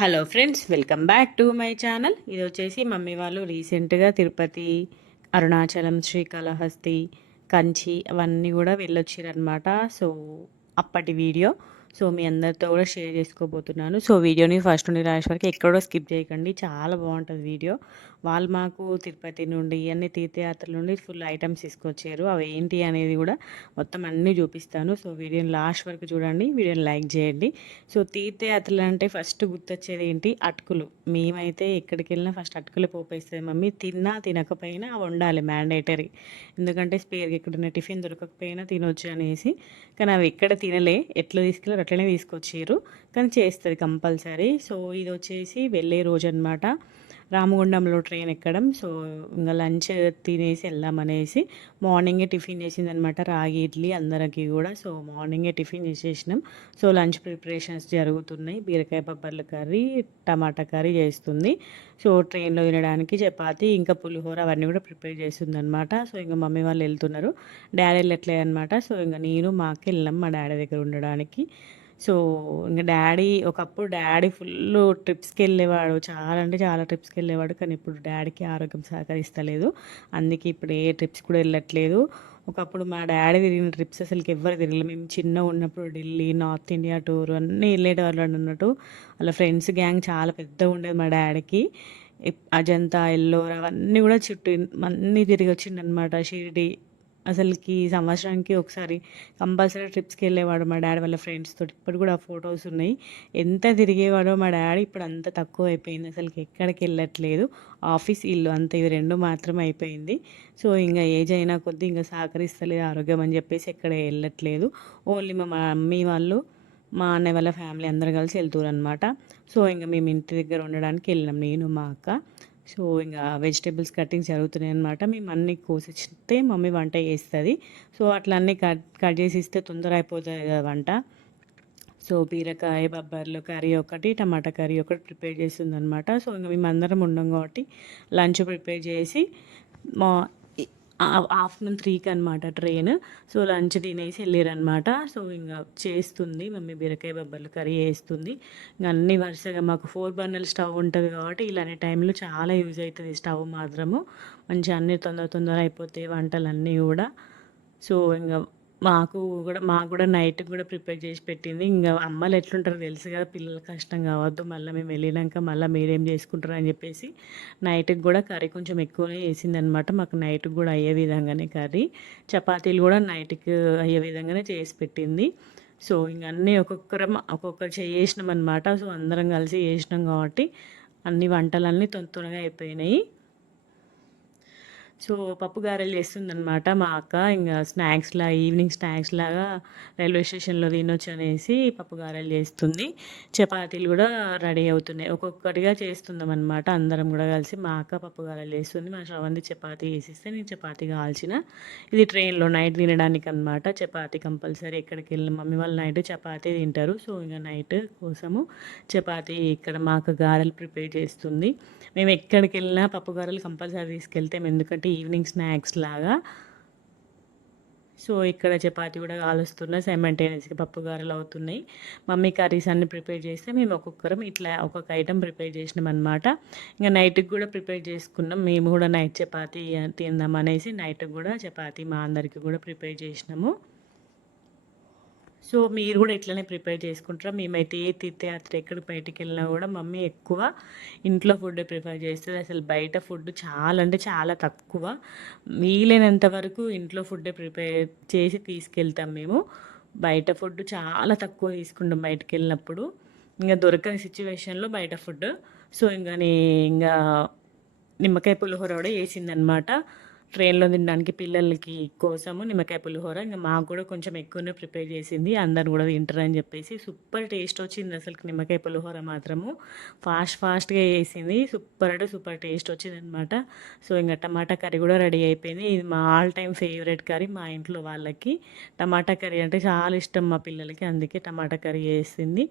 Hello friends, welcome back to my channel. ఇది వచ్చేసి mummy వాళ్ళు రీసెంట్గా తిరుపతి, అరుణాచలం, శ్రీకాళహస్తి, కంచి అవన్నీ కూడా వెళ్ళొచ్చారనమాట. సో అప్పటి వీడియో మీ అందరితో కూడా షేర్ చేసుకోబోతున్నాను. వీడియోని ఫస్ట్ నుండి లాస్ట్ వరకు ఎక్కడో స్కిప్ చేయకండి, చాలా బాగుంటుంది వీడియో. వాళ్ళు మాకు తిరుపతి నుండి అన్ని తీర్థయాత్రల నుండి ఫుల్ ఐటమ్స్ తీసుకొచ్చారు. అవి ఏంటి అనేది కూడా మొత్తం అన్నీ చూపిస్తాను. వీడియోని లాస్ట్ వరకు చూడండి, వీడియోని లైక్ చేయండి. తీర్థయాత్రలు అంటే ఫస్ట్ గుర్తొచ్చేది ఏంటి? అటుకులు. మేమైతే ఎక్కడికి వెళ్ళినా ఫస్ట్ అటుకులు పోపేస్తుంది మమ్మీ. తిన్నా తినకపోయినా వండాలి, మ్యాండేటరీ. ఎందుకంటే స్పేర్గా ఎక్కడైనా టిఫిన్ దొరకకపోయినా తినొచ్చు అనేసి. కానీ అవి ఎక్కడ తినలే, ఎట్లా తీసుకెళ్ళారు అట్లనే తీసుకొచ్చారు, కానీ చేస్తుంది కంపల్సరీ. ఇది వచ్చేసి వెళ్ళే రోజు అనమాట. రామగుండంలో ట్రైన్ ఎక్కడం. ఇంకా లంచ్ తినేసి వెళ్దామనేసి మార్నింగే టిఫిన్ చేసిందనమాట, రాగి ఇడ్లీ అందరికీ కూడా. మార్నింగే టిఫిన్ చేసేసినాం. లంచ్ ప్రిపరేషన్స్ జరుగుతున్నాయి. బీరకాయ పప్పర్ల కర్రీ, టమాటా కర్రీ చేస్తుంది. ట్రైన్లో తినడానికి చపాతి ఇంకా పులిహోర అవన్నీ కూడా ప్రిపేర్ చేస్తుంది అనమాట. ఇంకా మమ్మీ వాళ్ళు వెళ్తున్నారు, డాడీ వెళ్ళట్లేదు అనమాట. ఇంకా నేను మా అక్క వెళ్ళాం మా డాడీ దగ్గర ఉండడానికి. ఇంకా ఒకప్పుడు డాడీ ఫుల్ ట్రిప్స్కి వెళ్ళేవాడు, చాలా అంటే చాలా ట్రిప్స్కి వెళ్ళేవాడు. కానీ ఇప్పుడు డాడీకి ఆరోగ్యం సహకరిస్తలేదు, అందుకే ఇప్పుడు ఏ ట్రిప్స్ కూడా వెళ్ళట్లేదు. ఒకప్పుడు మా డాడీ తిరిగిన ట్రిప్స్ అసలుకి ఎవ్వరు తిరగలేదు. మేము చిన్న ఉన్నప్పుడు ఢిల్లీ, నార్త్ ఇండియా టూర్ అన్నీ వెళ్ళేటవాళ్ళు అన్నట్టు. అలా ఫ్రెండ్స్ గ్యాంగ్ చాలా పెద్దగా ఉండేది మా డాడీకి. అజంతా, ఎల్లోరా అవన్నీ కూడా చుట్టూ అన్నీ తిరిగి వచ్చిండనమాట. షిరిడి అసలుకి సంవత్సరానికి ఒకసారి కంపల్సరీ ట్రిప్స్కి వెళ్ళేవాడు మా డాడీ వాళ్ళ ఫ్రెండ్స్ తోటి. ఇప్పుడు కూడా ఆ ఫొటోస్ ఉన్నాయి. ఎంత తిరిగేవాడో మా డాడీ, ఇప్పుడు అంత తక్కువ అయిపోయింది, అసలుకి ఎక్కడికి వెళ్ళట్లేదు. ఆఫీస్, ఇల్లు అంత, ఇవి రెండు మాత్రం అయిపోయింది. ఇంకా ఏజ్ అయినా కొద్దీ ఇంకా సహకరిస్తలేదు ఆరోగ్యం అని చెప్పేసి ఎక్కడ వెళ్ళట్లేదు. ఓన్లీ మా మమ్మీ వాళ్ళు, మా అన్నయ్య వాళ్ళ ఫ్యామిలీ అందరు కలిసి వెళ్తున్నారు అనమాట. ఇంకా మేము ఇంటి దగ్గర ఉండడానికి వెళ్ళినాం, నేను మా అక్క. ఇంకా వెజిటేబుల్స్ కటింగ్ జరుగుతున్నాయి అనమాట. మేము అన్నీ కోసిస్తే మమ్మీ వంట చేస్తుంది. అట్లా అన్నీ కట్ చేసి ఇస్తే తొందర అయిపోతుంది కదా వంట. బీరకాయ బొబ్బర్లు కర్రీ ఒకటి, టమాటా కర్రీ ఒకటి ప్రిపేర్ చేస్తుంది అనమాట. ఇంకా మేము అందరం ఉండం కాబట్టి లంచ్ ప్రిపేర్ చేసి మా ఆఫ్టర్నూన్ 3కి అనమాట ట్రైన్. లంచ్ తినేసి వెళ్ళారనమాట. ఇంకా చేస్తుంది మమ్మీ, బీరకాయ బొబ్బర్లు కర్రీ చేస్తుంది. ఇంకా అన్ని వరుసగా మాకు 4 బర్నర్ స్టవ్ ఉంటుంది కాబట్టి ఇలాంటి టైంలో చాలా యూజ్ అవుతుంది స్టవ్ మాత్రము. మంచిగా అన్నీ తొందర అయిపోతాయి వంటలన్నీ కూడా. ఇంకా మాకు కూడా నైట్కి కూడా ప్రిపేర్ చేసి పెట్టింది. ఇంకా అమ్మలు ఎట్లుంటారో తెలుసు కదా, పిల్లలు కష్టం కావద్దు, మళ్ళీ మేము వెళ్ళినాక మళ్ళీ మీరేం చేసుకుంటారు అని చెప్పేసి నైట్కి కూడా కర్రీ కొంచెం ఎక్కువనే చేసింది అనమాట. మాకు నైట్కి కూడా అయ్యే విధంగానే కర్రీ, చపాతీలు కూడా నైట్కి అయ్యే విధంగానే చేసి పెట్టింది. ఇంక అన్నీ ఒక్కొక్కరు చేసినాం అనమాట. అందరం కలిసి చేసినాం కాబట్టి అన్ని వంటలన్నీ తొందరగా అయిపోయినాయి. పప్పు గారెలు చేస్తుందనమాట మా అక్క. ఇంకా ఈవినింగ్ స్నాక్స్ లాగా రైల్వే స్టేషన్లో తినొచ్చు అనేసి పప్పు గారెలు చేస్తుంది. చపాతీలు కూడా రెడీ అవుతున్నాయి, ఒక్కొక్కటిగా చేస్తున్నాం అనమాట అందరం కూడా కలిసి. మా అక్క పప్పు గారెలు చేస్తుంది, మా శ్రవంతి చపాతీ చేసిస్తే నేను చపాతీ కాల్చిన. ఇది ట్రైన్లో నైట్ తినడానికి అనమాట. చపాతీ కంపల్సరీ ఎక్కడికి వెళ్ళిన మమ్మీ వాళ్ళు నైట్ చపాతీ తింటారు. ఇంకా నైట్ కోసము చపాతీ ఇక్కడ మా అక్క గారెలు ప్రిపేర్ చేస్తుంది. మేము ఎక్కడికి వెళ్ళినా పప్పు గారెలు కంపల్సరీ తీసుకెళ్తాం, ఎందుకంటే ఈవినింగ్ స్నాక్స్ లాగా. ఇక్కడ చపాతీ కూడా కాలుస్తున్నా, సైమల్టేనియస్గా పప్పు గారెలు అవుతున్నాయి. మమ్మీ కర్రీస్ అన్ని ప్రిపేర్ చేస్తే మేము ఒక్కొక్కరం ఇట్లా ఒక్కొక్క ఐటెం ప్రిపేర్ చేసినాం అనమాట. ఇంకా నైట్కి కూడా ప్రిపేర్ చేసుకున్నాం, మేము కూడా నైట్ చపాతీ తిందాం అనేసి నైట్కి కూడా చపాతీ మా అందరికీ కూడా ప్రిపేర్ చేసినాము. మీరు కూడా ఇట్లనే ప్రిపేర్ చేసుకుంటారా? మేమైతే ఏ తీర్థయాత్ర ఎక్కడికి బయటికి వెళ్ళినా కూడా మమ్మీ ఎక్కువ ఇంట్లో ఫుడ్ ప్రిపేర్ చేస్తుంది. అసలు బయట ఫుడ్ చాలా అంటే చాలా తక్కువ, వీలైనంత వరకు ఇంట్లో ఫుడ్ ప్రిపేర్ చేసి తీసుకెళ్తాం మేము. బయట ఫుడ్ చాలా తక్కువ తీసుకుంటాం బయటికి వెళ్ళినప్పుడు, ఇంకా దొరకని సిచ్యువేషన్లో బయట ఫుడ్. ఇంకా నిమ్మకాయ పులిహోర కూడా వేసిందనమాట ట్రైన్లో తినడానికి పిల్లలకి కోసము. నిమ్మకాయ పులిహోర ఇంకా మాకు కూడా కొంచెం ఎక్కువనే ప్రిపేర్ చేసింది, అందరు కూడా తింటారని చెప్పేసి. సూపర్ టేస్ట్ వచ్చింది అసలు నిమ్మకాయ పులిహోర మాత్రము. ఫాస్ట్గా చేసింది, సూపర్ అంటే సూపర్ టేస్ట్ వచ్చింది అనమాట. ఇంకా టమాటా కర్రీ కూడా రెడీ అయిపోయింది. ఇది మా ఆల్ టైమ్ ఫేవరెట్ కర్రీ మా ఇంట్లో వాళ్ళకి. టమాటా కర్రీ అంటే చాలా ఇష్టం మా పిల్లలకి, అందుకే టమాటా కర్రీ చేసింది.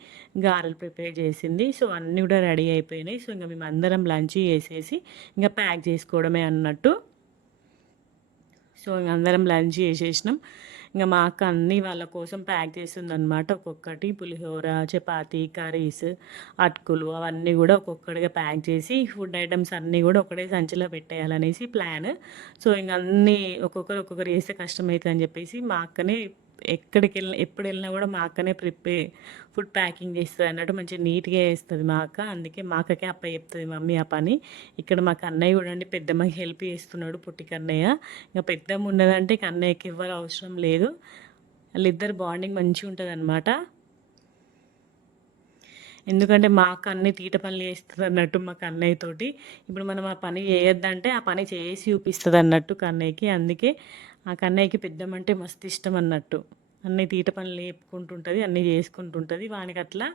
గారెలు ప్రిపేర్ చేసింది. అన్నీ కూడా రెడీ అయిపోయినాయి. ఇంకా మేము అందరం లంచ్ చేసేసి ఇంకా ప్యాక్ చేసుకోవడమే అన్నట్టు. అందరం లంచ్ చేసేసినాం. ఇంక మా అక్క అన్నీ వాళ్ళ కోసం ప్యాక్ చేస్తుందనమాట. ఒక్కొక్కటి పులిహోర, చపాతీ, కర్రీస్, అటుకులు అవన్నీ కూడా ఒక్కొక్కటిగా ప్యాక్ చేసి ఫుడ్ ఐటమ్స్ అన్నీ కూడా ఒకటే సంచిలో పెట్టేయాలనేసి ప్లాన్. సో ఇంక అన్నీ ఒక్కొక్కరు చేస్తే కష్టమవుతుంది అని చెప్పేసి మా అక్కనే ఎప్పుడు వెళ్ళినా కూడా మా అక్కనే ఫుడ్ ప్యాకింగ్ చేస్తుంది అన్నట్టు మంచిగా నీట్గా చేస్తుంది మా అక్క. అందుకే మా అక్కకే అప్ప చెప్తుంది మమ్మీ ఆ పని. ఇక్కడ మా కన్నయ్య చూడండి పెద్దమ్మకి హెల్ప్ చేస్తున్నాడు, పుట్టి కన్నయ్య. ఇంకా పెద్దమ్మ ఉన్నదంటే కన్నయ్యకి ఎవ్వరు అవసరం లేదు. వాళ్ళిద్దరు బాండింగ్ మంచిగా ఉంటుంది అనమాట. ఎందుకంటే మా అక్క అన్ని తీట పనులు చేస్తుంది అన్నట్టు మా కన్నయ్యతోటి. ఇప్పుడు మనం ఆ పని చేయొద్దంటే ఆ పని చేసి చూపిస్తుంది అన్నట్టు కన్నయ్యకి. అందుకే ఆ కన్నయ్యకి పెద్దమ్మంటే మస్తు ఇష్టం అన్నట్టు. అన్ని తీట పనులు చెప్పుకుంటుంటుంది, అన్నీ చేసుకుంటుంటుంది. వానికి అట్లా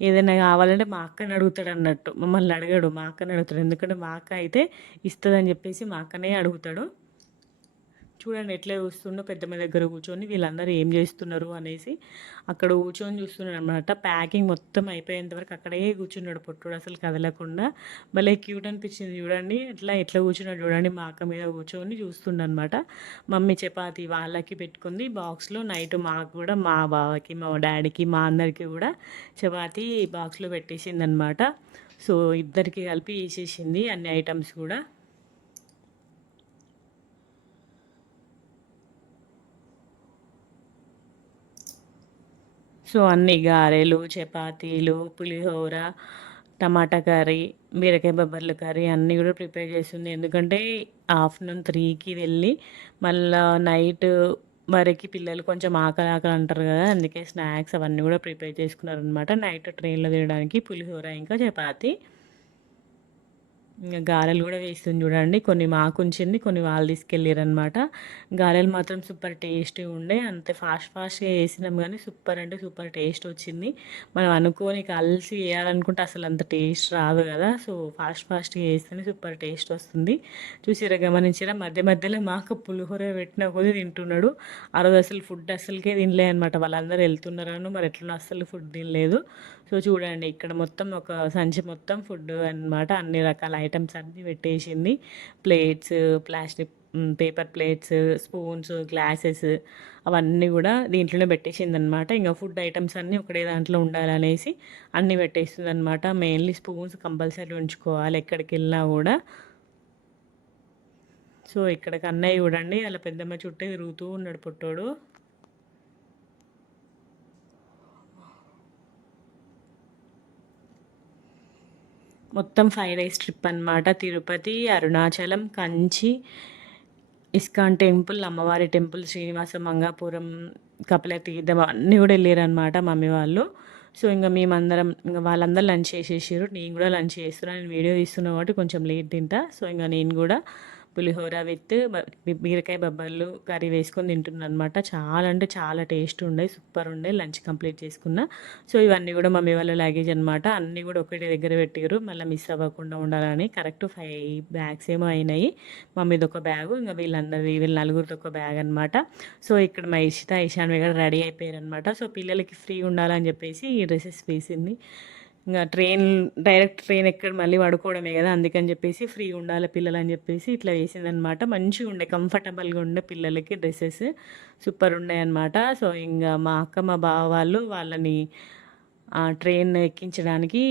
ఏదైనా కావాలంటే మా అక్కని అడుగుతాడు అన్నట్టు, మమ్మల్ని అడగడు, మా అక్కని అడుగుతాడు. ఎందుకంటే మా అక్క అయితే ఇస్తుందని చెప్పేసి మా అక్కనే అడుగుతాడు. చూడండి ఎట్లా చూస్తుండో పెద్దమ్మ దగ్గర కూర్చొని వీళ్ళందరూ ఏం చేస్తున్నారు అనేసి అక్కడ కూర్చొని చూస్తున్నాడు అనమాట. ప్యాకింగ్ మొత్తం అయిపోయేంత వరకు అక్కడే కూర్చున్నాడు పొట్టుడు, అసలు కదలకుండా. భలే క్యూట్ అనిపించింది చూడండి. ఎట్లా కూర్చున్నాడు చూడండి, మా అక్క మీద కూర్చొని చూస్తుండ అనమాట. మమ్మీ చపాతి వాళ్ళకి పెట్టుకుంది బాక్స్లో. నైట్ మాకు కూడా, మా బావకి, మా డాడీకి, మా అందరికీ కూడా చపాతి బాక్స్లో పెట్టేసింది అనమాట. సో ఇద్దరికి కలిపి వేసేసింది అన్ని ఐటమ్స్ కూడా. సో అన్ని గారెలు, చపాతీలు, పులిహోర, టమాటా కర్రీ, బీరకాయ బొబ్బర్ల కర్రీ అన్నీ కూడా ప్రిపేర్ చేస్తుంది. ఎందుకంటే ఆఫ్టర్నూన్ 3కి వెళ్ళి మళ్ళా నైట్ వరకు పిల్లలు కొంచెం ఆకలి ఆకలి అంటారు కదా, అందుకే స్నాక్స్ అవన్నీ కూడా ప్రిపేర్ చేసుకున్నారనమాట. నైట్ ట్రైన్లో తినడానికి పులిహోర ఇంకా చపాతీ. ఇంకా గారెలు కూడా వేస్తుంది చూడండి. కొన్ని మాకు ఉంచింది, కొన్ని వాళ్ళు తీసుకెళ్ళారనమాట. గారెలు మాత్రం సూపర్ టేస్టీ ఉండే. అంతే ఫాస్ట్గా వేసినాం కానీ సూపర్ అంటే సూపర్ టేస్ట్ వచ్చింది. మనం అనుకోని కలిసి వేయాలనుకుంటే అసలు అంత టేస్ట్ రాదు కదా. సో ఫాస్ట్గా వేస్తేనే సూపర్ టేస్ట్ వస్తుంది. చూసిరా, గమనించిరా, మధ్య మధ్యలో మాకు పులిహోర పెట్టిన కొద్ది తింటున్నాడు. ఆ రోజు అసలు ఫుడ్ అసలుకే తినలే అనమాట. వాళ్ళందరూ వెళ్తున్నారని మరి ఎట్లా అస్సలు ఫుడ్ తినలేదు. సో చూడండి ఇక్కడ మొత్తం ఒక సంచి మొత్తం ఫుడ్ అనమాట. అన్ని రకాల ఐటమ్స్ అన్నీ పెట్టేసింది. Plates, plastic paper plates, spoons, glasses అవన్నీ కూడా దీంట్లోనే పెట్టేసింది అనమాట. ఇంకా ఫుడ్ ఐటమ్స్ అన్నీ ఒకటే దాంట్లో ఉండాలనేసి అన్నీ పెట్టేస్తుంది అనమాట. మెయిన్లీ స్పూన్స్ కంపల్సరీ ఉంచుకోవాలి ఎక్కడికి వెళ్ళినా కూడా. సో ఇక్కడ కన్నయ్య చూడండి అలా పెద్దమ్మ చుట్టే తిరుగుతూ ఉన్నాడు పొట్టోడు. మొత్తం 5 డేస్ ట్రిప్ అనమాట. తిరుపతి, అరుణాచలం, కంచి, ఇస్కాన్ టెంపుల్, అమ్మవారి టెంపుల్, శ్రీనివాస మంగాపురం, కపిలతీర్థం అన్నీ కూడా వెళ్ళారనమాట మమ్మీ వాళ్ళు. సో ఇంకా మేమందరం, ఇంకా వాళ్ళందరూ లంచ్ చేసేసారు. నేను కూడా లంచ్ చేస్తున్నాను. నేను వీడియో తీస్తున్నా కాబట్టి కొంచెం లేట్ తింటా. సో ఇంకా నేను కూడా పులిహోర విత్ బీరకాయ బొబ్బర్లు కర్రీ వేసుకొని తింటున్నాను అనమాట. చాలా అంటే చాలా టేస్ట్ ఉండే, సూపర్ ఉండే. లంచ్ కంప్లీట్ చేసుకున్నా. సో ఇవన్నీ కూడా మమ్మీ వాళ్ళ లగేజ్ అనమాట. అన్నీ కూడా ఒకటి దగ్గర పెట్టారు, మళ్ళీ మిస్ అవ్వకుండా ఉండాలని. కరెక్ట్ 5 బ్యాగ్స్ ఏమో అయినాయి. మమ్మీది ఒక బ్యాగు, ఇంకా వీళ్ళ నలుగురిది ఒక బ్యాగ్ అనమాట. సో ఇక్కడ మా ఇషాన్వి కూడా రెడీ అయిపోయారు అనమాట. సో పిల్లలకి ఫ్రీ ఉండాలని చెప్పేసి ఈ డ్రెస్సెస్ వేసింది. ఇంకా డైరెక్ట్ ట్రైన్ ఎక్కడ మళ్ళీ పడుకోవడమే కదా, అందుకని చెప్పేసి ఫ్రీ ఉండాలి పిల్లలు అని చెప్పేసి ఇట్లా వేసిందనమాట. మంచిగా ఉండే, కంఫర్టబుల్గా ఉండే పిల్లలకి డ్రెస్సెస్ సూపర్ ఉండే అనమాట. సో ఇంకా మా అక్క మా బావ వాళ్ళు వాళ్ళని ట్రైన్ ఎక్కించడానికి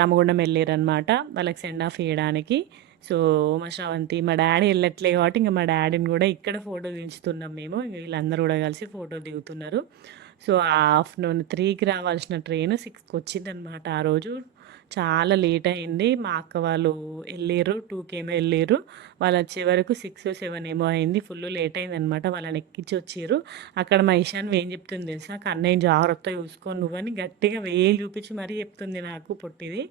రామగుండం వెళ్ళారనమాట, వాళ్ళకి సెండ్ ఆఫ్ ఇవ్వడానికి. సో మా శ్రవంతి, మా డాడీ వెళ్ళట్లే కాబట్టి ఇంకా మా డాడీని కూడా ఇక్కడ ఫోటో దించుతున్నాం మేము. వీళ్ళందరూ కూడా కలిసి ఫోటో దిగుతున్నారు. సో ఆఫ్టర్నూన్ 3కి రావాల్సిన ట్రైన్ 6కి వచ్చిందనమాట. ఆ రోజు చాలా లేట్ అయింది. మా అక్క వాళ్ళు వెళ్ళారు, 2కి ఏమో వెళ్ళారు. వాళ్ళు వచ్చే వరకు 6, 7 ఏమో అయింది. ఫుల్ లేట్ అయిందనమాట. వాళ్ళని ఎక్కించి వచ్చారు. అక్కడ మా ఇషాన్ ఏం చెప్తుంది తెలుసా, కన్నయ్య జాగ్రత్తగా చూసుకో నువ్వని గట్టిగా వేలు చూపించి మరీ చెప్తుంది నాకు పొట్టిది.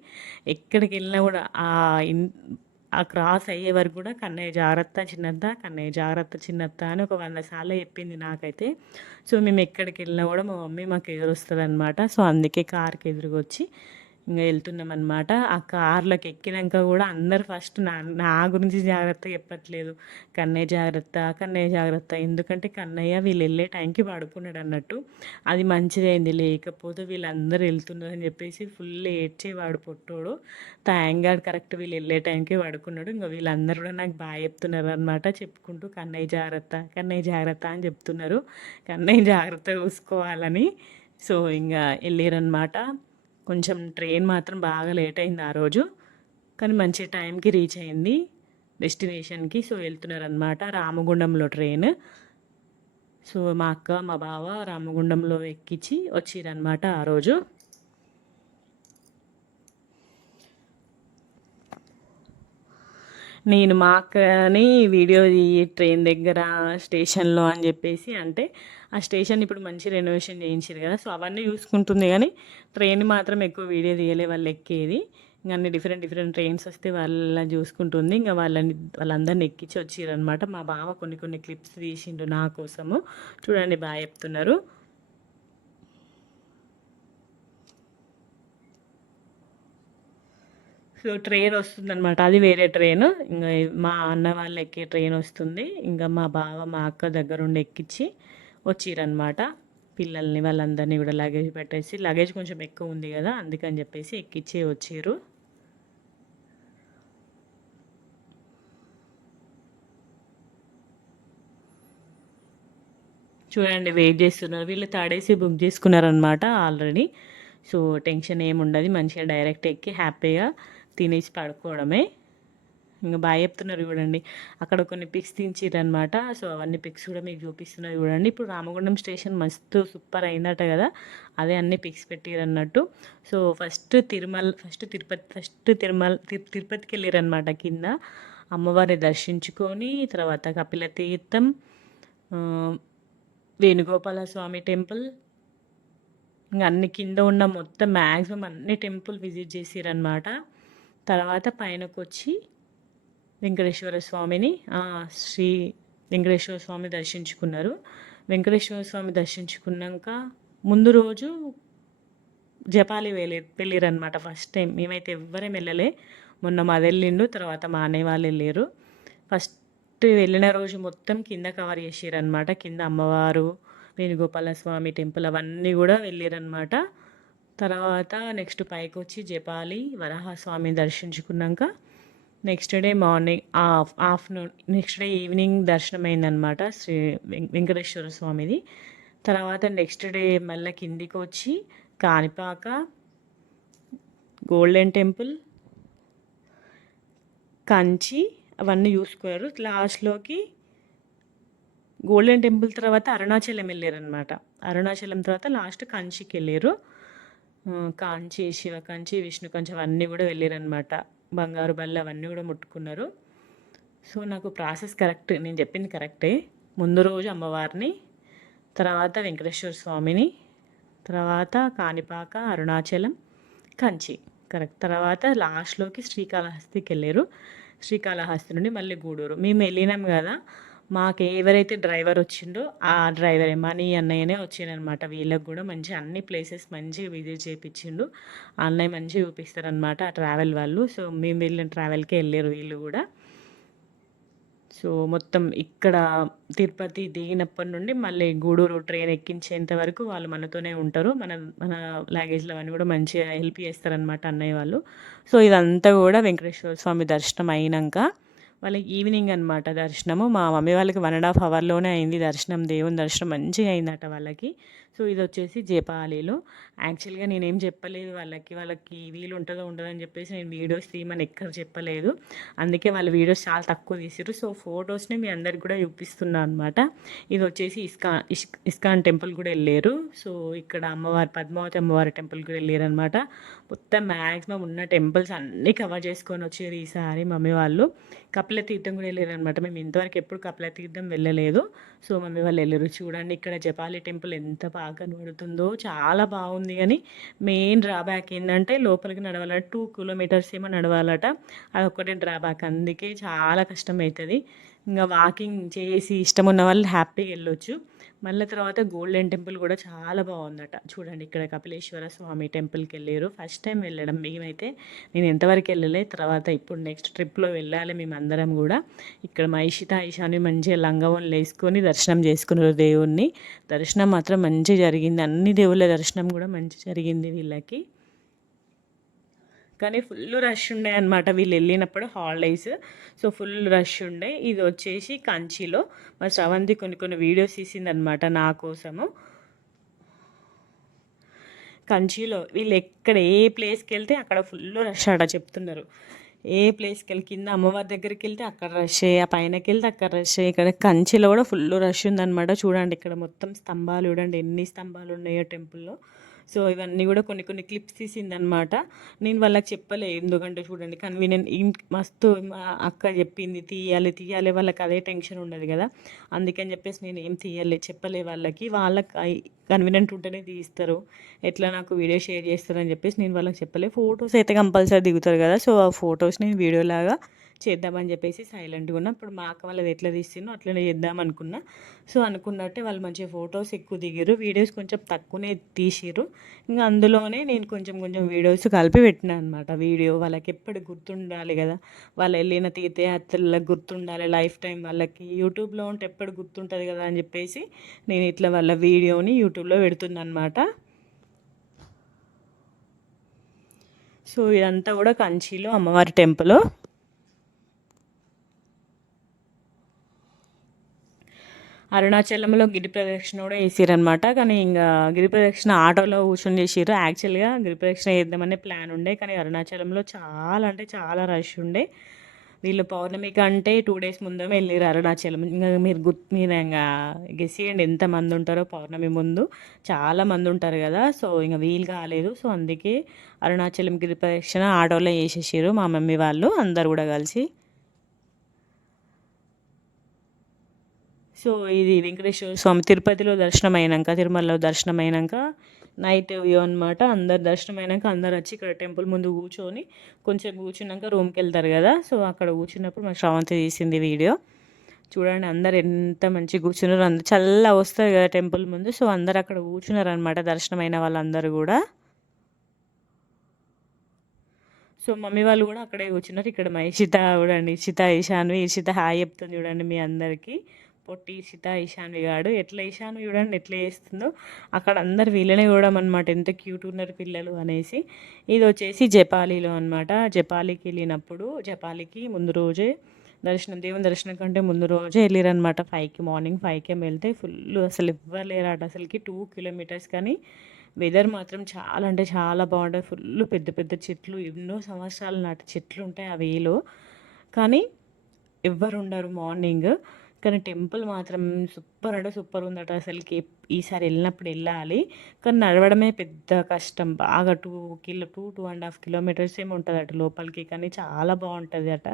ఎక్కడికి వెళ్ళినా కూడా ఆ క్రాస్ అయ్యే వరకు కూడా కన్నయ్య జాగ్రత్త చిన్నత్త, కన్నయ్య జాగ్రత్త చిన్నత్త అని ఒక 100 సార్లు చెప్పింది నాకైతే. సో మేము ఎక్కడికి వెళ్ళినా కూడా మా మమ్మీ మాకు ఎదురొస్తుంది అనమాట. సో అందుకే కార్కి ఎదురుగా వచ్చి ఇంక వెళ్తున్నామన్నమాట. ఆ కార్‌లోకి ఎక్కినంక గూడా అందరూ ఫస్ట్ నా నా గురించి జాగ్రత్త చెప్పట్లేదు. "కన్నయ్య జాగ్రత్త, కన్నయ్య జాగ్రత్త." ఎందుకంటే కన్నయ్య వీళ్ళెళ్ళే టైంకి పడుకున్నాడన్నట్టు. అది మంచిదయింది. లేకపోతే వీళ్ళందరూ ఎళ్తున్నారని చెప్పేసి ఫుల్ ఏడ్చేవాడు పొట్టోడు. థాంక్ గాడ్ కరెక్ట్ వీళ్ళెళ్ళే టైంకే పడుకున్నాడు. ఇంక వీళ్ళందరూ కూడా నాకు బాయ్ చెప్తున్నారనమాట. చెప్పుకుంటూ "కన్నయ్య జాగ్రత్త, కన్నయ్య జాగ్రత్త" అని చెప్తున్నారు. కన్నయ్య జాగ్రత్తగా చూసుకోవాలని. సో, ఇంగ ఎళ్ళిరనమాట. కొంచెం ట్రైన్ మాత్రం బాగా లేట్ అయింది ఆ రోజు. కానీ మంచి టైంకి రీచ్ అయింది డెస్టినేషన్‌కి. సో, వెళ్తున్నారనమాట. రామగుండంలో ట్రైన్. సో, మా అక్క, మా బావ రామగుండంలో ఎక్కించి వచ్చిరనమాట ఆ రోజు. నేను మా అక్కని వీడియో ట్రైన్ దగ్గర స్టేషన్‌లో అని చెప్పేసి అంటే, ఆ స్టేషన్ ఇప్పుడు మంచి రెనోవేషన్ చేయించిర్రు కదా! సో, అవన్నీ చూసుకుంటుంది గానీ, ట్రైన్ మాత్రం ఎక్కువ వీడియో తీయలే వాళ్ళు ఎక్కేది. ఇంక అన్ని డిఫరెంట్ డిఫరెంట్ ట్రైన్స్ వస్తే వాళ్ళని చూసుకుంటుంది. ఇంక వాళ్ళందరిని ఎక్కించి వచ్చిర్రనమాట. మా బావ కొన్ని కొన్ని క్లిప్స్ తీసిండు నా కోసము. చూడండి బాగా చెప్తున్నారు. సో, ట్రైన్ వస్తుందనమాట. అది వేరే ట్రైను. ఇంగ మా అన్న వాళ్ళు ఎక్కే ట్రైన్ వస్తుంది. ఇంక మా బావ, మా అక్క దగ్గరుండి ఎక్కిచ్చి వచ్చిర్రనమాట. పిల్లల్ని వాళ్ళందరినీ గూడా లగేజ్ పెట్టేసి లగేజ్ కొంచెం ఎక్కువ ఉంది గదా! అందుకని జెప్పేసి ఎక్కిచ్చి వచ్చిర్రు. చూడండి వెయిట్ జేస్తున్నారు. వీళ్ళు థర్డ్ ఏసీ బుక్ జేసుకున్నారనమాట ఆల్రెడీ. సో, టెన్షన్ ఏముండదు. మంచిగా డైరెక్ట్ ఎక్కి హ్యాపీగా తినేసి పడుకోవడమే. ఇంక బాగా చెప్తున్నారు చూడండి. అక్కడ కొన్ని పిక్స్ తీయించిర్రనమాట. సో, అవన్నీ పిక్స్ కూడా మీకు చూపిస్తున్నా చూడండి. ఇప్పుడు రామగుండం స్టేషన్ మస్తు సూపర్ అయిందట కదా! అదే అన్ని పిక్స్ పెట్టిరన్నట్టు. సో, తిరుపతికెళ్ళిరనమాట కింద. అమ్మవారిని దర్శించుకొని తర్వాత కపిలతీర్థం, వేణుగోపాల స్వామి టెంపుల్, ఇంక అన్ని కింద ఉన్న మొత్తం మ్యాక్సిమం అన్ని టెంపుల్ విజిట్ చేసిరనమాట. తర్వాత పైనకొచ్చి వెంకటేశ్వర స్వామిని శ్రీ వెంకటేశ్వర స్వామి దర్శించుకున్నారు. వెంకటేశ్వర స్వామి దర్శించుకున్నాక ముందు రోజు జపాలి వెళ్ళిరనమాట ఫస్ట్ టైం. మేమైతే ఎవ్వరేం వెళ్ళలే. మొన్న మాదెళ్ళిండు, తర్వాత మా అన్నయ్య వాళ్ళు వెళ్ళారు. ఫస్ట్ వెళ్ళిన రోజు మొత్తం కింద కవర్ చేసిరనమాట. కింద అమ్మవారు, వేణుగోపాల స్వామి టెంపుల్ అవన్నీ కూడా వెళ్ళిరనమాట. తర్వాత నెక్స్ట్ పైకొచ్చి జపాలి వరాహస్వామిని దర్శించుకున్నాక next day morning afternoon next day evening దర్శనం అయిందనమాట శ్రీ వెంకటేశ్వర స్వామిది. తర్వాత నెక్స్ట్ డే మళ్ళీ కిందికి వచ్చి కాణిపాక, గోల్డెన్ టెంపుల్, కంచి అవన్నీ చూసుకున్నారు. లాస్ట్లోకి గోల్డెన్ టెంపుల్ తర్వాత అరుణాచలం వెళ్ళారనమాట. అరుణాచలం తర్వాత లాస్ట్ కంచికి వెళ్ళారు. కాంచి, శివ కంచి, విష్ణు కంచి అవన్నీ కూడా వెళ్ళారనమాట. బంగారు బల్ల అవన్నీ కూడా ముట్టుకున్నారు. సో, నాకు ప్రాసెస్ కరెక్ట్, నేను చెప్పింది కరెక్టే. ముందు రోజు అమ్మవారిని, తర్వాత వెంకటేశ్వర స్వామిని, తర్వాత కాణిపాక, అరుణాచలం, కంచి కరెక్ట్. తర్వాత లాస్ట్లోకి శ్రీకాళహస్తికి వెళ్ళారు. శ్రీకాళహస్తి నుండి మళ్ళీ గూడూరు. మేము వెళ్ళినాం కదా, మాకు ఎవరైతే డ్రైవర్ వచ్చిండో ఆ డ్రైవరే మనీ అన్నయ్యనే వచ్చిండనమాట. వీళ్ళకి కూడా మంచి అన్ని ప్లేసెస్ మంచిగా విజిట్ చేయించిండు. ఆ అన్నయ్య మంచిగా చూపిస్తారనమాట ఆ ట్రావెల్ వాళ్ళు. సో, మేము వెళ్ళిన ట్రావెల్కే వెళ్ళారు వీళ్ళు కూడా. సో, మొత్తం ఇక్కడ తిరుపతి దిగినప్పటి నుండి మళ్ళీ గూడూరు ట్రైన్ ఎక్కించేంత వరకు వాళ్ళు మనతోనే ఉంటారు. మన మన లగేజ్‌లు అవన్నీ కూడా మంచిగా హెల్ప్ చేస్తారనమాట అన్నయ్య వాళ్ళు. సో, ఇదంతా కూడా వెంకటేశ్వర స్వామి దర్శనం అయినంక వాళ్ళకి ఈవినింగ్ అనమాట దర్శనము. మా మమ్మీ వాళ్ళకి 1½ అవర్‌లోనే అయింది దర్శనం. దేవుని దర్శనం మంచిగా అయిందట వాళ్ళకి. సో, ఇదొచ్చేసి జపాలిలో. యాక్చువల్‌గా నేనేం చెప్పలేదు వాళ్ళకి వీలు ఉంటదో ఉండదో అని చెప్పేసి నేను వీడియోస్ తీయమని ఎక్కడ చెప్పలేదు. అందుకే వాళ్ళు వీడియోస్ చాలా తక్కువ తీసిర్రు. సో, ఫొటోస్‌ని మీ అందరికి కూడా చూపిస్తున్నా అనమాట. ఇదొచ్చేసి ఇస్కాన్ టెంపుల్ కూడా వెళ్ళారు. సో, ఇక్కడ పద్మావతి అమ్మవారి టెంపుల్ కూడా వెళ్ళారనమాట. మొత్తం మ్యాక్సిమం ఉన్న టెంపుల్స్ అన్నీ కవర్ చేసుకొని వచ్చారు ఈసారి మమ్మీ వాళ్ళు. కపిలతీర్థం కూడా వెళ్ళారనమాట. మేము ఇంతవరకు ఎప్పుడు కపిలతీర్థం వెళ్ళలేదు. సో, మమ్మీ వాళ్ళు వెళ్ళారు. చూడండి ఇక్కడ జపాలి టెంపుల్ ఎంత బాగా కనబడుతుందో, చాలా బాగుంది. కానీ మెయిన్ డ్రాబ్యాక్ ఏంటంటే లోపలికి నడవాలంటే 2 కిలోమీటర్స్ ఏమో నడవాలట. అదొక్కటే డ్రాబ్యాక్. అందుకే చాలా కష్టమవుతుంది. ఇంకా వాకింగ్ చేసి ఇష్టం ఉన్న వాళ్ళు హ్యాపీగా వెళ్ళొచ్చు. మళ్ళీ తర్వాత గోల్డెన్ టెంపుల్ కూడా చాలా బాగుందట. చూడండి ఇక్కడ కపిలేశ్వర స్వామి టెంపుల్కి వెళ్ళారు. ఫస్ట్ టైం వెళ్ళడం మేమైతే. నేను ఎంతవరకు వెళ్ళలే. తర్వాత ఇప్పుడు నెక్స్ట్ ట్రిప్లో వెళ్ళాలి మేమందరం కూడా. ఇక్కడ మా ఈశాని మంచిగా లంగవోన్లు వేసుకొని దర్శనం చేసుకున్నారు దేవుణ్ణి. దర్శనం మాత్రం మంచిగా జరిగింది. అన్ని దేవుళ్ళ దర్శనం కూడా మంచి జరిగింది వీళ్ళకి. కానీ ఫుల్ రష్ ఉండే అనమాట వీళ్ళు వెళ్ళినప్పుడు హాలిడేస్. సో ఫుల్ రష్ ఉండే. ఇది వచ్చేసి కంచిలో మా శ్రవంతి కొన్ని వీడియోస్ తీసిందనమాట నా కోసము. కంచిలో వీళ్ళు ఎక్కడ ఏ ప్లేస్కి వెళ్తే అక్కడ ఫుల్ రష్ అట చెప్తున్నారు. ఏ ప్లేస్కి వెళ్ళి కింద అమ్మవారి దగ్గరికి వెళ్తే అక్కడ రష్, ఆ పైనకి వెళ్తే అక్కడ రష్. ఇక్కడ కంచిలో కూడా ఫుల్ రష్ ఉందన్నమాట. చూడండి ఇక్కడ మొత్తం స్తంభాలు చూడండి ఎన్ని స్తంభాలు ఉన్నాయో టెంపుల్లో. సో ఇవన్నీ కూడా కొన్ని క్లిప్స్ తీసిందనమాట. నేను వాళ్ళకి చెప్పలే, ఎందుకంటే చూడండి కన్వీనియంట్ మస్తు అక్క చెప్పింది తీయాలి వాళ్ళకి అదే టెన్షన్ ఉండదు కదా. అందుకని చెప్పేసి నేను ఏం చెప్పలే వాళ్ళకి. వాళ్ళకి కన్వీనియంట్ ఉంటేనే తీస్తారు, ఎట్లా నాకు వీడియో షేర్ చేస్తారని చెప్పేసి నేను వాళ్ళకి చెప్పలే. ఫొటోస్ అయితే కంపల్సరీ దిగుతారు కదా. సో ఆ ఫొటోస్ని వీడియోలాగా చేద్దామని చెప్పేసి సైలెంట్గా ఉన్నా. ఇప్పుడు మా అక్క వాళ్ళది ఎట్లా తీసినో అట్లనే చేద్దాం అనుకున్నా. సో అనుకున్నట్టే వాళ్ళు మంచిగా ఫొటోస్ ఎక్కువ దిగారు, వీడియోస్ కొంచెం తక్కువనే తీసిరు. ఇంకా అందులోనే నేను కొంచెం వీడియోస్ కలిపి పెట్టినా అనమాట. వీడియో వాళ్ళకి ఎప్పుడు గుర్తుండాలి కదా, వాళ్ళు వెళ్ళిన తీర్థయాత్రలకు గుర్తుండాలి లైఫ్ టైం వాళ్ళకి. యూట్యూబ్లో ఉంటే ఎప్పుడు గుర్తుంటుంది కదా అని చెప్పేసి నేను ఇట్లా వాళ్ళ వీడియోని యూట్యూబ్లో పెడుతుంది అనమాట. సో ఇదంతా కూడా కంచిలో అమ్మవారి టెంపుల్. అరుణాచలంలో గిరి ప్రదక్షిణ కూడా వేసిరనమాట. కానీ ఇంకా గిరి ప్రదక్షిణ ఆటోలో కూర్చొని చేసిర్రు. యాక్చువల్గా గిరి ప్రదక్షిణ చేద్దామనే ప్లాన్ ఉండే, కానీ అరుణాచలంలో చాలా అంటే చాలా రష్ ఉండే. వీళ్ళు పౌర్ణమి కంటే 2 days ముందే వెళ్ళారు అరుణాచలం. ఇంకా మీరు ఇంకా గెస్ చేయండి ఎంతమంది ఉంటారో. పౌర్ణమి ముందు చాలా మంది ఉంటారు కదా. సో ఇంకా వీలు కాలేదు. సో అందుకే అరుణాచలం గిరి ప్రదక్షిణ ఆటోలో వేసేసారు మా మమ్మీ వాళ్ళు అందరు కూడా కలిసి. సో ఇది వెంకటేశ్వర స్వామి తిరుపతిలో దర్శనం అయినాక, తిరుమలలో దర్శనం అయినాక నైట్ వ్యూ అనమాట. అందరు దర్శనం అయినాక అందరు వచ్చి ఇక్కడ టెంపుల్ ముందు కూర్చొని కొంచెం కూర్చున్నాక రూమ్కి వెళ్తారు కదా. సో అక్కడ కూర్చున్నప్పుడు మా శ్రావంతి తీసింది వీడియో. చూడండి అందరు ఎంత మంచిగా కూర్చున్నారు. అందరు చల్ల వస్తుంది కదా టెంపుల్ ముందు. సో అందరు అక్కడ కూర్చున్నారు అనమాట దర్శనం అయిన వాళ్ళందరూ కూడా. సో మమ్మీ వాళ్ళు కూడా అక్కడే కూర్చున్నారు. ఇక్కడ మా ఇషిత చూడండి, ఇషిత హాయ్ చెప్తుంది చూడండి మీ అందరికీ. పొట్టి ఈశాన్వి గాడు ఎట్లా ఈశాన్వి చూడండి ఎట్లా చేస్తుందో. అక్కడ అందరు వీళ్ళనే చూడడం అనమాట, ఎంత క్యూట్ ఉన్నారు పిల్లలు అనేసి. ఇది వచ్చేసి జపాలిలో అనమాట. జపాలికి వెళ్ళినప్పుడు జపాలికి ముందు రోజే దేవుని దర్శనం కంటే ముందు రోజే వెళ్ళారనమాట. మార్నింగ్ 5కి వెళ్తే ఫుల్ అసలు ఎవ్వరు లేరాట అసలుకి. 2 kilometers. కానీ వెదర్ మాత్రం చాలా అంటే చాలా బాగుంటుంది. ఫుల్ పెద్ద పెద్ద చెట్లు, ఎన్నో సంవత్సరాల నాటి చెట్లు ఉంటాయి ఆ వేలో. కానీ ఎవ్వరు ఉండరు మార్నింగ్. కానీ టెంపుల్ మాత్రం సూపర్ అంటే సూపర్ ఉందట అసలుకి. ఈసారి వెళ్ళినప్పుడు వెళ్ళాలి. కానీ నడవడమే పెద్ద కష్టం. బాగా 2.5 kilometers ఏమి ఉంటుంది అటు లోపలికి. కానీ చాలా బాగుంటుంది అట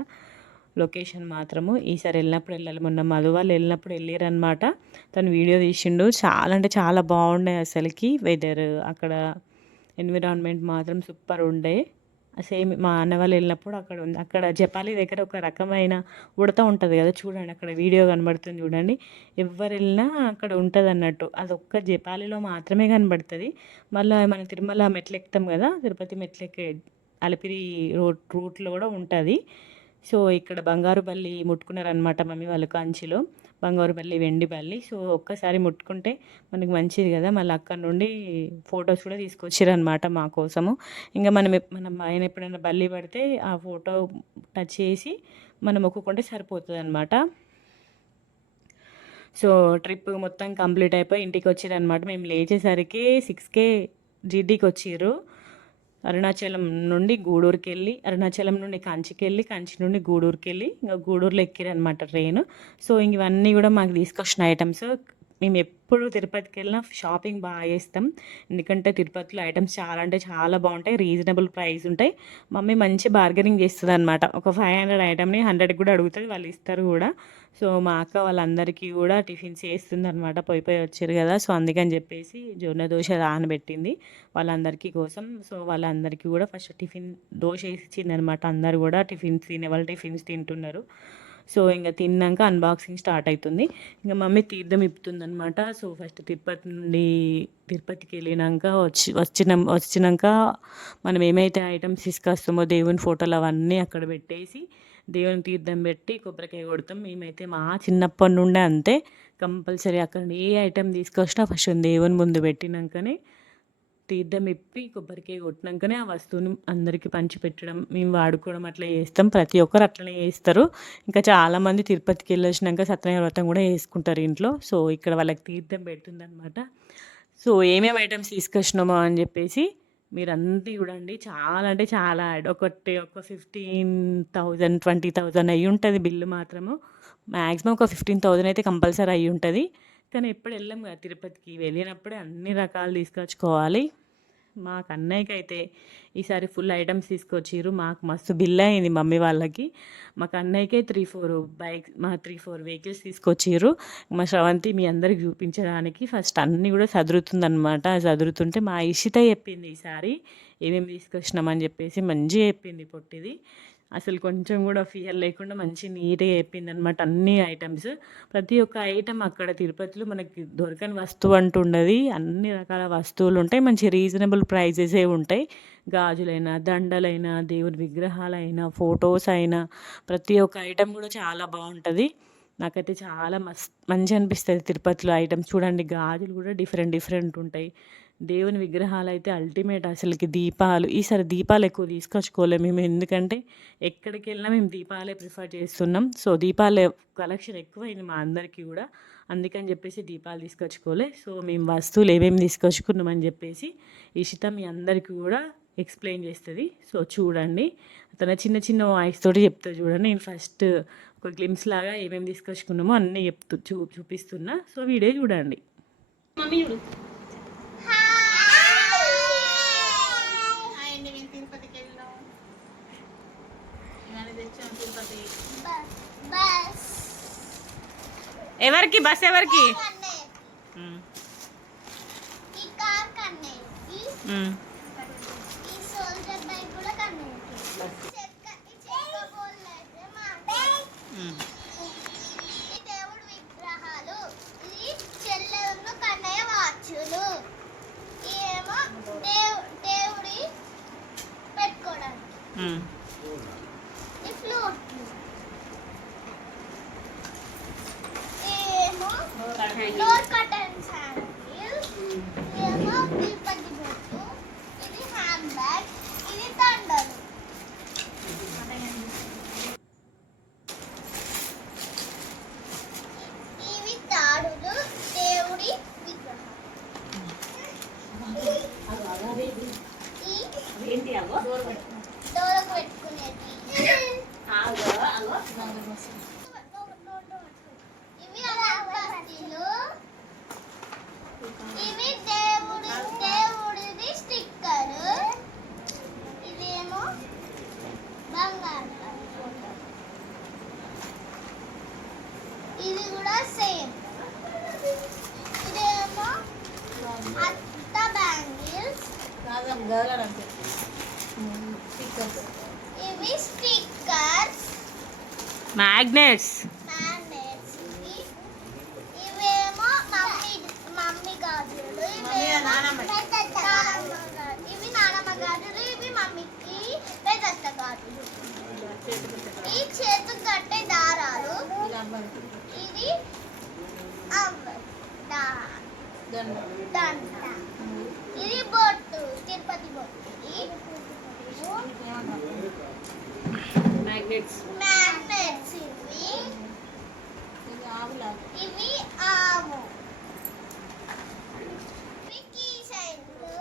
లొకేషన్ మాత్రము. ఈసారి వెళ్ళినప్పుడు వెళ్ళాలి. మొన్న మధు వాళ్ళు వెళ్ళినప్పుడు వెళ్ళారనమాట. తను వీడియో తీసిండు. చాలా అంటే చాలా బాగుండే అసలుకి. వెదర్ అక్కడ ఎన్విరాన్మెంట్ మాత్రం సూపర్ ఉండే. సేమ్ మా అన్న వాళ్ళు వెళ్ళినప్పుడు అక్కడ ఉంది. అక్కడ జపాలి దగ్గర ఒక రకమైన ఉడత ఉంటుంది కదా, చూడండి అక్కడ వీడియో కనబడుతుంది చూడండి. ఎవరు వెళ్ళినా అక్కడ ఉంటుంది అన్నట్టు. అది ఒక్క జపాలిలో మాత్రమే కనబడుతుంది. మళ్ళీ మన తిరుమల మెట్లు ఎక్కుతాం కదా, తిరుపతి మెట్లు ఎక్కే అలిపిరి రూట్లో కూడా ఉంటుంది. సో ఇక్కడ బంగారు బల్లి ముట్టుకున్నారనమాట మమ్మీ వాళ్ళు కంచిలో. బంగారు బల్లి, వెండి బల్లి. సో ఒక్కసారి ముట్టుకుంటే మనకి మంచిది కదా. మళ్ళీ అక్కడ నుండి ఫొటోస్ కూడా తీసుకొచ్చారనమాట మా కోసము. ఇంకా మనం ఆయన ఎప్పుడైనా బల్లి పడితే ఆ ఫోటో టచ్ చేసి మనం మొక్కుకుంటే సరిపోతుంది అనమాట. సో ట్రిప్ మొత్తం కంప్లీట్ అయిపోయి ఇంటికి వచ్చిరనమాట. మేము లేచేసరికి 6కే జీడీకి వచ్చిర్రు. అరుణాచలం నుండి గూడూరుకి వెళ్ళి, అరుణాచలం నుండి కంచికి వెళ్ళి, కంచి నుండి గూడూరుకి వెళ్ళి, ఇంకా గూడూరులో ఎక్కిరనమాట ట్రైన్. సో ఇవన్నీ కూడా మాకు తీసుకొచ్చిన ఐటమ్స్. మేము ఎప్పుడు తిరుపతికి వెళ్ళినా షాపింగ్ బాగా చేస్తాం. ఎందుకంటే తిరుపతిలో ఐటమ్స్ చాలా అంటే చాలా బాగుంటాయి, రీజనబుల్ ప్రైస్ ఉంటాయి. మమ్మీ మంచి బార్గెనింగ్ చేస్తుంది అనమాట. ఒక 500 ఐటమ్ని 100కి కూడా అడుగుతుంది, వాళ్ళు ఇస్తారు కూడా. సో మా అక్క వాళ్ళందరికీ కూడా టిఫిన్స్ చేస్తుంది అనమాట. పోయి వచ్చారు కదా. సో అందుకని చెప్పేసి జొన్న దోశ పెట్టింది వాళ్ళందరికీ కోసం. సో వాళ్ళందరికీ కూడా ఫస్ట్ టిఫిన్ దోశ వేసి ఇచ్చింది అనమాట. అందరు కూడా టిఫిన్స్ తినేవాళ్ళు టిఫిన్స్ తింటున్నారు. సో ఇంకా తిన్నాక అన్బాక్సింగ్ స్టార్ట్ అవుతుంది. ఇంకా మమ్మీ తీర్థం ఇప్పుతుంది అనమాట. సో ఫస్ట్ తిరుపతికి వెళ్ళినాక వచ్చినాక మనం ఏమైతే ఐటమ్స్ తీసుకొస్తామో దేవుని ఫోటోలు అవన్నీ అక్కడ పెట్టేసి దేవుని తీర్థం పెట్టి కొబ్బరికాయ కొడతాం. మేమైతే మా చిన్నప్పటి నుండే అంతే, కంపల్సరీ అక్కడ ఏ ఐటెం తీసుకొచ్చినా ఫస్ట్ దేవుని ముందు పెట్టినాకనే తీర్థం ఇప్పి కొబ్బరికాయ కొట్టినాకనే ఆ వస్తువుని అందరికీ పంచిపెట్టడం, మేము వాడుకోవడం అట్లా చేస్తాం. ప్రతి ఒక్కరు అట్లనే చేస్తారు. ఇంకా చాలామంది తిరుపతికి వెళ్ళొచ్చినాక సత్యనారాయణ వ్రతం కూడా వేసుకుంటారు ఇంట్లో. సో ఇక్కడ వాళ్ళకి తీర్థం పెడుతుందనమాట. సో ఏమేమి ఐటమ్స్ తీసుకొచ్చినామో అని చెప్పేసి మీరంతా చూడండి. చాలా అంటే చాలా ఒక 15,000 20,000 అయ్యి ఉంటుంది బిల్లు మాత్రము. మ్యాక్సిమం ఒక 15,000 అయితే కంపల్సరీ అయ్యి ఉంటుంది. కానీ ఎప్పుడు వెళ్ళాం కదా తిరుపతికి, వెళ్ళినప్పుడే అన్ని రకాలు తీసుకొచ్చుకోవాలి. మాకు అన్నయ్యకి అయితే ఈసారి ఫుల్ ఐటమ్స్ తీసుకొచ్చిర్రు. మాకు మస్తు బిల్ అయింది మమ్మీ వాళ్ళకి. మాకు అన్నయ్యకే 3-4 వెహికల్స్ తీసుకొచ్చిర్రు. మా శ్రవంతి మీ అందరికి చూపించడానికి ఫస్ట్ అన్నీ కూడా సదురుతుందనమాట. సదురుతుంటే మా ఇషిత చెప్పింది ఈసారి ఏమేమి తీసుకొచ్చినామని చెప్పేసి మంచిగా చెప్పింది పొట్టిది. అసలు కొంచెం కూడా ఫియర్ లేకుండా మంచి నీట్గా చెప్పింది అనమాట. అన్ని ఐటమ్స్, ప్రతి ఒక్క ఐటమ్ అక్కడ తిరుపతిలో మనకి దొరకని వస్తువు అంటూ ఉండదు. అన్ని రకాల వస్తువులు ఉంటాయి, మంచి రీజనబుల్ ప్రైజెసే ఉంటాయి. గాజులైనా, దండలైనా, దేవుడి విగ్రహాలైనా, ఫొటోస్ అయినా ప్రతి ఒక్క ఐటమ్ కూడా చాలా బాగుంటుంది. నాకైతే చాలా మంచిగా అనిపిస్తుంది తిరుపతిలో ఐటమ్స్. చూడండి గాజులు కూడా డిఫరెంట్ ఉంటాయి. దేవుని విగ్రహాలు అయితే అల్టిమేట్. అసలుకి దీపాలు, ఈసారి దీపాలు ఎక్కువ తీసుకొచ్చుకోలేము మేము, ఎందుకంటే ఎక్కడికి వెళ్ళినా మేము దీపాలే ప్రిఫర్ చేస్తున్నాం. సో దీపాల కలెక్షన్ ఎక్కువైంది మా అందరికీ కూడా, అందుకని చెప్పేసి దీపాలు తీసుకొచ్చుకోలే. సో మేము వస్తువులు ఏమేమి తీసుకొచ్చుకున్నామని చెప్పేసి ఇషిత మీ అందరికీ కూడా ఎక్స్ప్లెయిన్ చేస్తుంది. సో చూడండి, తన చిన్న వాయిస్ తోటి చెప్తా చూడండి. నేను ఫస్ట్ ఒక గ్లిమ్స్ లాగా ఏమేమి తీసుకొచ్చుకున్నామో అన్నీ చూపిస్తున్నా. సో వీడియో చూడండి. మమ్మీ చూడు. ఎవరికి బస్ ఎవరికి? డోర్ కర్టన్స్ ఏమో తిరుపతి బొట్టు, ఇది హ్యాండ్ బ్యాగ్, ఇది దండలు. ఇవి తాడులు, దేవుడి విగ్రహం. డోరకు పెట్టుకునేది. ఇవి అగరబత్తీలు, ఇవి దేవుడిది స్టిక్కర్, ఇదేమో బంగారు ఫోటో, ఇది కూడా సేమ్, ఇదేమో అత్త బ్యాంగిల్స్, ఇవి స్టిక్కర్స్, మ్యాగ్నెట్స్, ఇవేమో మమ్మీ గాజులు, ఇవి నానమ్మ గాజులు, ఇవి మమ్మీకి పెద్ద గాజులు, ఈ చేతుకు కట్టే దారాలు, ఇది దండ, ఇది బొట్టు, తిరుపతి బొట్టు, మ్యాగ్నెట్స్, ఇవి ఆవు, కీ చైన్లు,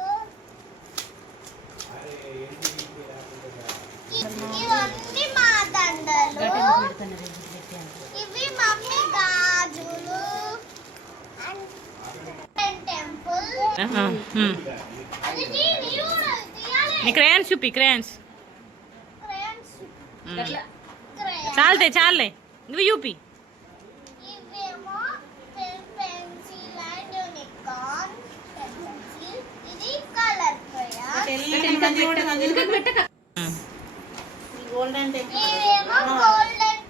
ఇవన్నీ మా దండలు, ఇవి మమ్మీ గాజులు, టెంపుల్, క్రేయన్స్ చూపి, క్రేయన్స్ చాలే నువ్వు చూపి. ఇవేమో పెన్సిల్ అండ్ యూనికార్న్ పెన్సిల్, ఇది కలర్ క్రేయాన్, ఇవేమో గోల్డెన్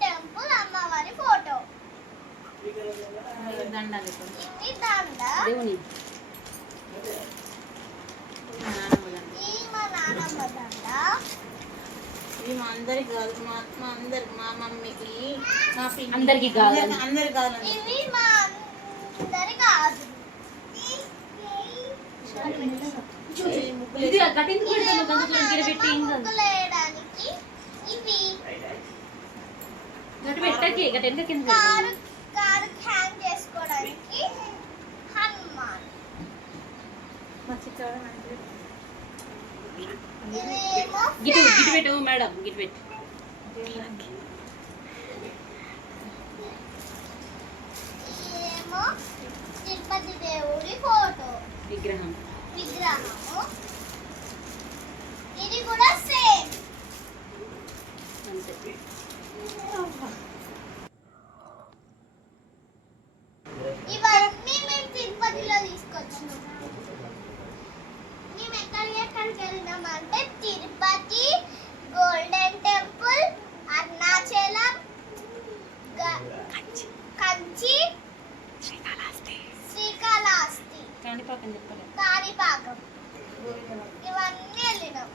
టెంపుల్ అమ్మవారి దండాలు ఇప్పుడు ఇది దండ దేవుని ఇది మా నాన్నమ్మ దండ ఇది మా అందరికి కాదు మా అందరికి మా మమ్మీకి మా పిన్ని అందరికీ కాదు. అందరికి కాదు ఇవి మా అందరి కాదు ఇది కటింగ్ పెడతాను గంటలో గిరబెట్టి ఏం కాదు ముగ్గులు వేయడానికి ఇవి గట్టి పెట్టకి గట్టి ఎంత కింద కారు కారు హ్యాంగ్ చేసుకోవడానికి హనుమాన్ ఇదేమో గిటి గిటి పెట్టు మేడం గిటి పెట్టు ఇదేమో తిరుపతి దేవుడి ఫోటో విగ్రహం విగ్రహము ఇది కూడా సేమ్ అంతే ఇవన్నీ మేము తిరుపతిలో తీసుకొచ్చినాం మేము ఎక్కడికి వెళ్ళినామంటే తిరుపతి గోల్డెన్ టెంపుల్ అరుణాచలం కంచి శ్రీకాళహస్తి కాణిపాకం చెప్పలేదు కాణిపాకం ఇవన్నీ వెళ్ళినాం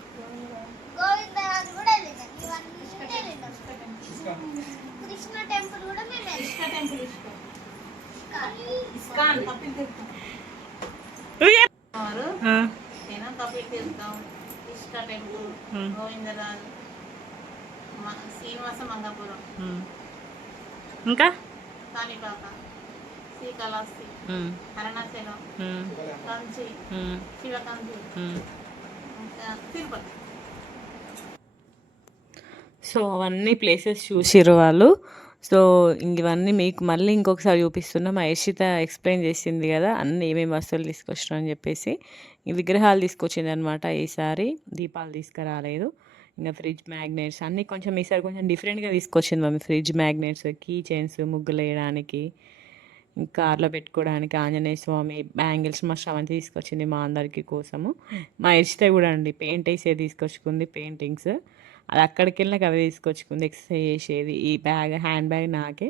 గోవిందరాజు కూడా వెళ్ళినాం ఇవన్నీ వెళ్ళినాం కృష్ణ టెంపుల్ కూడా మేము వెళ్ళినాం ఇస్కాన్ వారు నేను కపిల్ తీర్థం ఇష్ట టెంపుల్ గోవిందరాజు శ్రీనివాస మంగాపురం ఇంకా కాణిపాక శ్రీకాళహస్తి అరుణాచలం కంచి శివకంచి ఇంకా తిరుపతి సో అవన్నీ ప్లేసెస్ చూసిర్రు వాళ్ళు. సో ఇవన్నీ మీకు మళ్ళీ ఇంకొకసారి చూపిస్తున్నా. మా యర్షిత ఎక్స్ప్లెయిన్ చేసింది కదా అన్నీ ఏమేమి వస్తువులు తీసుకొచ్చినాం అని చెప్పేసి. ఈ విగ్రహాలు తీసుకొచ్చింది అనమాట ఈసారి. దీపాలు తీసుకురాలేదు. ఇంకా ఫ్రిడ్జ్ మ్యాగ్నెట్స్ అన్నీ కొంచెం ఈసారి కొంచెం డిఫరెంట్గా తీసుకొచ్చింది mummy. Fridge magnets, key chains, ముగ్గులు వేయడానికి, ఇంకా కార్లో పెట్టుకోవడానికి ఆంజనేయ స్వామి బ్యాంగిల్స్ మా శ్రవంతి తీసుకొచ్చింది మా అందరికి కోసము. మా యర్షిత కూడా అండి పెయింట్ వేసేది తీసుకొచ్చుకుంది, పెయింటింగ్స్. అది అక్కడికి వెళ్ళినాక అవి తీసుకొచ్చుకుంది ఎక్సర్సైజ్ చేసేది. ఈ బ్యాగ్ హ్యాండ్ బ్యాగ్ నాకే,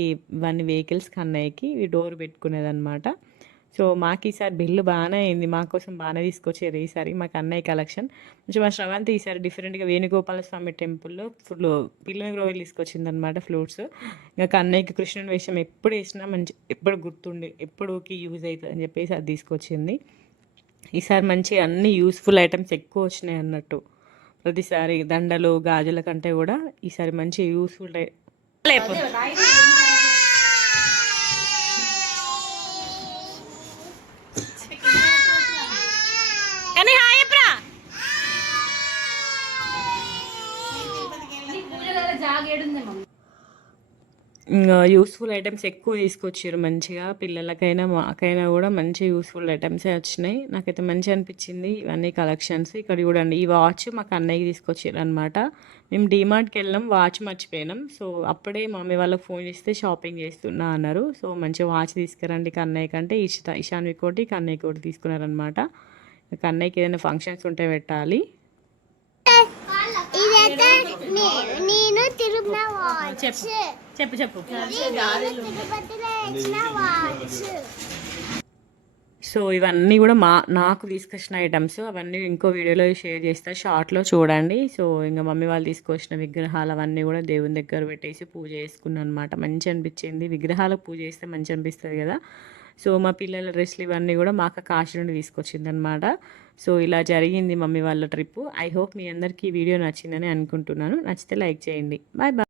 ఇవన్నీ వెహికల్స్కి అన్నయ్యకి, ఇవి డోర్ పెట్టుకునేది అనమాట. సో మాకు ఈసారి బిల్లు బాగానే అయింది. మా కోసం బాగానే తీసుకొచ్చారు ఈసారి మాకు అన్నయ్య కలెక్షన్. కొంచెం మా శ్రవంతి ఈసారి డిఫరెంట్గా వేణుగోపాల స్వామి టెంపుల్లో ఫుల్ పిల్లల గ్రోవెల్ తీసుకొచ్చింది అనమాట ఫ్లూట్స్. ఇంకా అన్నయ్యకి కృష్ణుని వేషం ఎప్పుడు వేసినా మంచి ఎప్పుడు గుర్తుండి ఎప్పుడుకి యూజ్ అవుతుంది అని చెప్పేసి అది తీసుకొచ్చింది. ఈసారి మంచి అన్ని యూస్ఫుల్ ఐటమ్స్ ఎక్కువ వచ్చినాయి అన్నట్టు. ప్రతిసారి దండలు గాజుల కంటే కూడా ఈసారి మంచి యూస్ఫుల్ జాగేడుంది మమ్మీ యూస్ఫుల్ ఐటమ్స్ ఎక్కువ తీసుకొచ్చారు మంచిగా. పిల్లలకైనా మాకైనా కూడా మంచి యూస్ఫుల్ ఐటమ్సే వచ్చినాయి. నాకైతే మంచి అనిపించింది ఇవన్నీ కలెక్షన్స్. ఇక్కడ చూడండి ఈ వాచ్ మాకు అన్నయ్యకి తీసుకొచ్చారు అనమాట. మేము డీమార్ట్కి వెళ్ళాం, వాచ్ మర్చిపోయినాం. సో అప్పుడే మమ్మీ వాళ్ళకి ఫోన్ చేస్తే షాపింగ్ చేస్తున్నా అన్నారు. సో మంచి వాచ్ తీసుకురండి కన్నయ్య కంటే ఇషాన్వి కోటి కన్నయ్య కోటి తీసుకున్నారనమాట. కన్నయ్యకి ఏదైనా ఫంక్షన్స్ ఉంటే పెట్టాలి. ఇదైతే నేను తిరుమల వాచ్ చెప్పు చెప్పు తిరుపతిలో ఇచ్చిన వాచ్. సో ఇవన్నీ కూడా నాకు తీసుకొచ్చిన ఐటమ్స్. అవన్నీ ఇంకో వీడియోలో షేర్ చేస్తా, షార్ట్లో చూడండి. సో ఇంకా మమ్మీ వాళ్ళు తీసుకొచ్చిన విగ్రహాలు అవన్నీ కూడా దేవుని దగ్గర పెట్టేసి పూజ చేసుకున్నాను అనమాట. మంచి అనిపించింది. విగ్రహాలకు పూజ చేస్తే మంచి అనిపిస్తుంది కదా. సో మా పిల్లల డ్రెస్లు ఇవన్నీ కూడా మా అక్క కాశీ నుండి తీసుకొచ్చింది అనమాట. సో ఇలా జరిగింది మమ్మీ వాళ్ళ ట్రిప్పు. ఐ హోప్ మీ అందరికీ ఈ వీడియో నచ్చిందని అనుకుంటున్నాను. నచ్చితే లైక్ చేయండి. Bye bye.